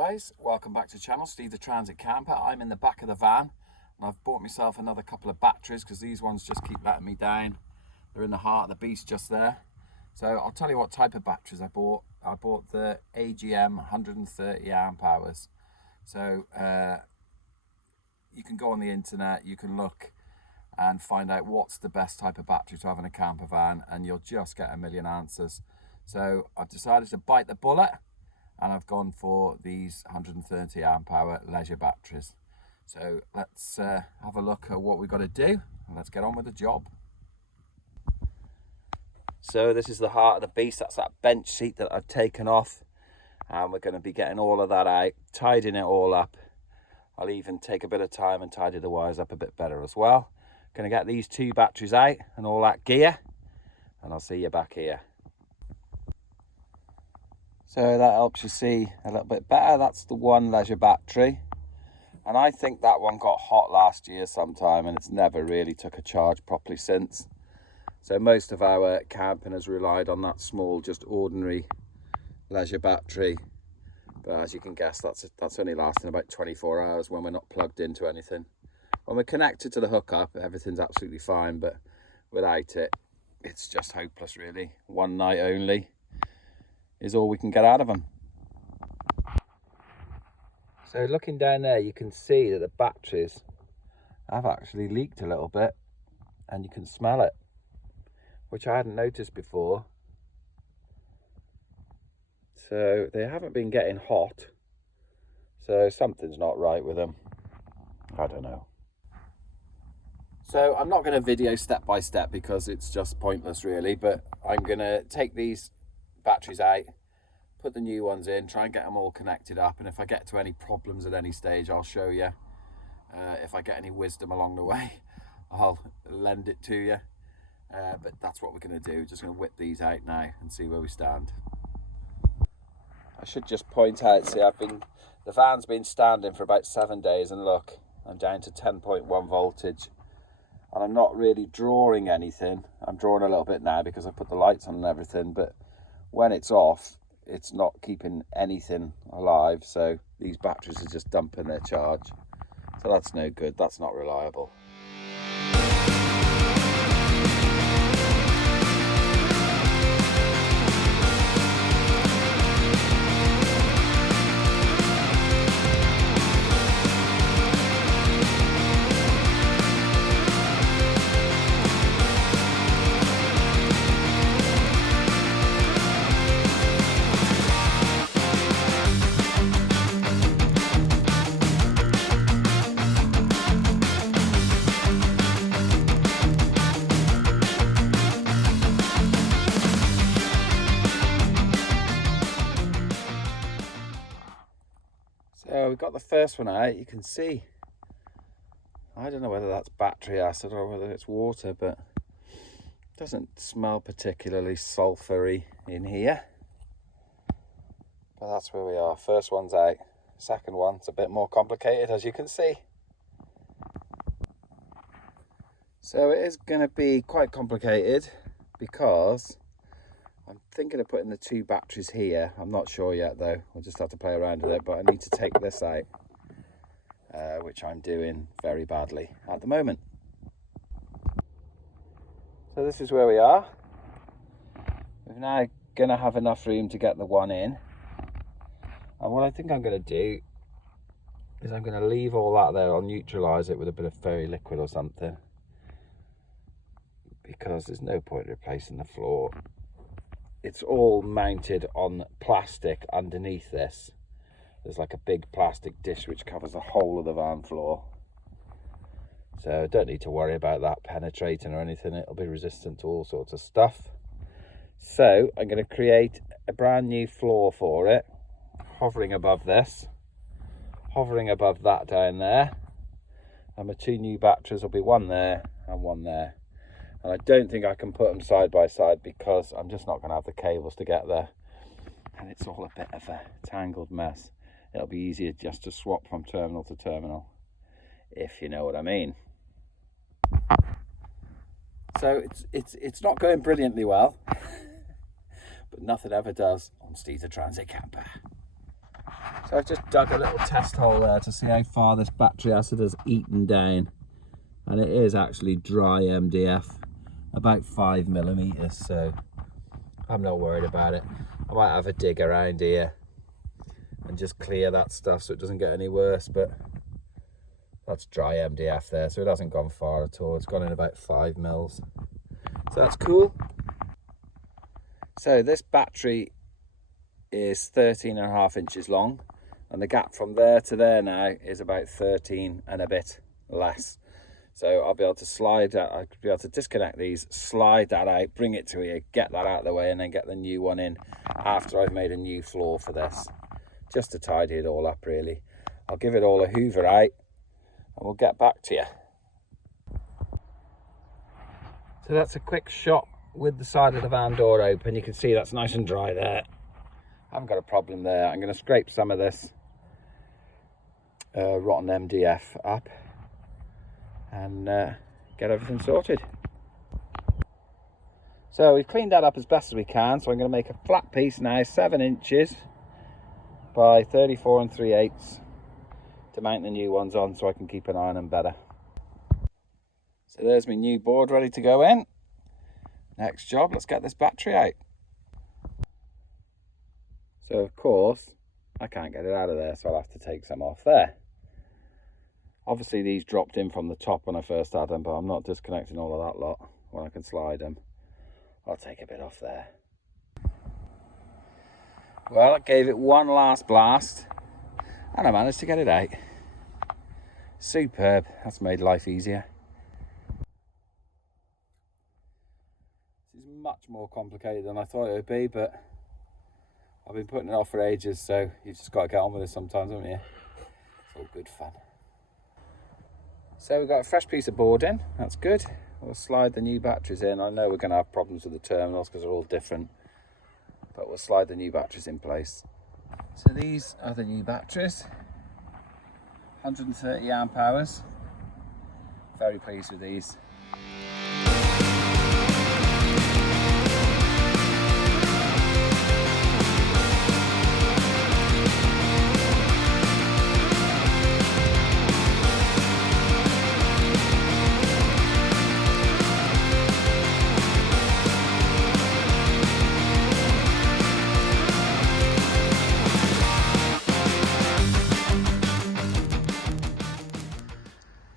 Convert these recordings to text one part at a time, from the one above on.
guys, welcome back to the channel, Steve the Transit Camper. I'm in the back of the van and I've bought myself another couple of batteries because these ones just keep letting me down. They're in the heart of the beast just there. So I'll tell you what type of batteries I bought. I bought the AGM 130 amp hours. So you can go on the internet, you can look and find out what's the best type of battery to have in a camper van, and you'll just get a million answers. So I've decided to bite the bullet and I've gone for these 130 amp hour leisure batteries. So let's have a look at what we've got to do and let's get on with the job. So this is the heart of the beast. That's that bench seat that I've taken off, and we're going to be getting all of that out, tidying it all up. I'll even take a bit of time and tidy the wires up a bit better as well. Going to get these two batteries out and all that gear, and I'll see you back here. So that helps you see a little bit better. That's the one leisure battery, and I think that one got hot last year sometime and it's never really took a charge properly since. So most of our camping has relied on that small, just ordinary leisure battery, but as you can guess, that's only lasting about 24 hours when we're not plugged into anything. When we're connected to the hookup, everything's absolutely fine, but without it, it's just hopeless really. One night only is all we can get out of them. So looking down there, you can see that the batteries have actually leaked a little bit, and you can smell it, which I hadn't noticed before. So they haven't been getting hot, so something's not right with them. I don't know. So I'm not going to video step by step because it's just pointless really, but I'm going to take these batteries out, put the new ones in, try and get them all connected up, and if I get to any problems at any stage, I'll show you. If I get any wisdom along the way, I'll lend it to you. But that's what we're going to do. Just going to whip these out now and see where we stand. I should just point out, see, the van's been standing for about 7 days, and look, I'm down to 10.1 voltage. And I'm not really drawing anything. I'm drawing a little bit now because I put the lights on and everything, but when it's off, it's not keeping anything alive. So these batteries are just dumping their charge. So that's no good, that's not reliable. So we've got the first one out. You can see, I don't know whether that's battery acid or whether it's water, but it doesn't smell particularly sulfury in here. But that's where we are. First one's out. Second one's a bit more complicated, as you can see. So it is going to be quite complicated because I'm thinking of putting the two batteries here. I'm not sure yet though. I'll just have to play around with it, but I need to take this out, which I'm doing very badly at the moment. So this is where we are. We're now going to have enough room to get the one in. And what I think I'm going to do is I'm going to leave all that there. I'll neutralise it with a bit of fairy liquid or something, because there's no point replacing the floor. It's all mounted on plastic underneath this. There's like a big plastic dish which covers the whole of the van floor. So don't need to worry about that penetrating or anything. It'll be resistant to all sorts of stuff. So I'm going to create a brand new floor for it, hovering above this, hovering above that down there. And my two new batteries will be one there and one there. And I don't think I can put them side by side because I'm just not going to have the cables to get there. And it's all a bit of a tangled mess. It'll be easier just to swap from terminal to terminal, if you know what I mean. So it's not going brilliantly well, but nothing ever does on Steve the Transit Camper. So I've just dug a little test hole there to see how far this battery acid has eaten down, and it is actually dry MDF, about 5mm, so I'm not worried about it. I might have a dig around here and just clear that stuff so it doesn't get any worse, but that's dry MDF there, so it hasn't gone far at all. It's gone in about 5mm, so that's cool. So this battery is 13.5 inches long, and the gap from there to there now is about 13 and a bit less. So I'll be able to slide that, I'll be able to disconnect these, slide that out, bring it to here, get that out of the way, and then get the new one in after I've made a new floor for this, just to tidy it all up really. I'll give it all a hoover out and we'll get back to you. So that's a quick shot with the side of the van door open. You can see that's nice and dry there. I haven't got a problem there. I'm going to scrape some of this rotten MDF up and get everything sorted. So we've cleaned that up as best as we can, so I'm going to make a flat piece now, 7 inches by 34 3/8 to mount the new ones on so I can keep an eye on them better. So there's my new board ready to go in. Next job, let's get this battery out. So of course I can't get it out of there, so I'll have to take some off there. Obviously these dropped in from the top when I first had them, but I'm not disconnecting all of that lot when I can slide them. I'll take a bit off there. Well, I gave it one last blast and I managed to get it out. Superb, that's made life easier. This is much more complicated than I thought it would be, but I've been putting it off for ages, so you've just got to get on with it sometimes, haven't you? It's all good fun. So we've got a fresh piece of board in, that's good. We'll slide the new batteries in. I know we're going to have problems with the terminals because they're all different, but we'll slide the new batteries in place. So these are the new batteries, 130 amp hours. Very pleased with these.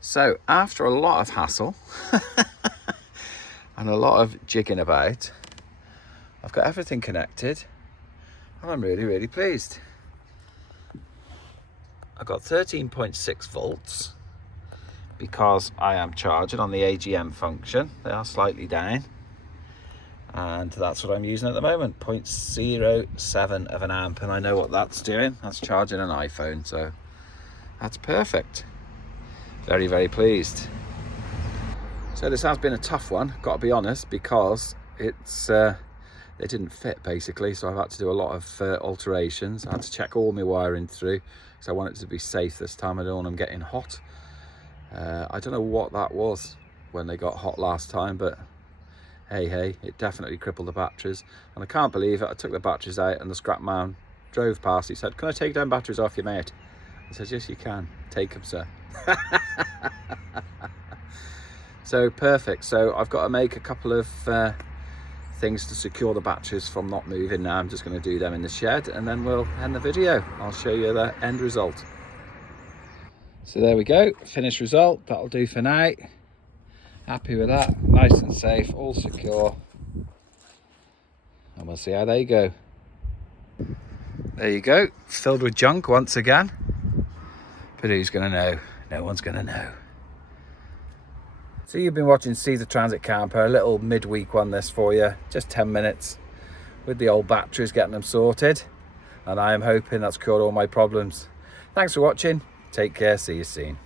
So after a lot of hassle and a lot of jigging about, I've got everything connected and I'm really pleased. I've got 13.6 volts because I am charging on the AGM function. They are slightly down, and that's what I'm using at the moment, 0.07 of an amp, and I know what that's doing. That's charging an iPhone, so that's perfect. Very pleased. So this has been a tough one, got to be honest, because it's they didn't fit basically, so I've had to do a lot of alterations. I had to check all my wiring through because I want it to be safe this time. I don't want them getting hot. I don't know what that was when they got hot last time, but hey, it definitely crippled the batteries. And I can't believe it, I took the batteries out and the scrap man drove past. He said, "Can I take down batteries off you, mate?" I said, "Yes, you can. Take them, sir." So perfect. So I've got to make a couple of things to secure the batteries from not moving now. I'm just going to do them in the shed and then we'll end the video. I'll show you the end result. So there we go, finished result. That'll do for now. Happy with that, nice and safe, all secure, and we'll see how they go. There you go, filled with junk once again, but who's gonna know? No one's gonna know. So you've been watching See the Transit Camper, a little midweek one this for you, just 10 minutes with the old batteries, getting them sorted, and I am hoping that's cured all my problems. Thanks for watching, take care, see you soon.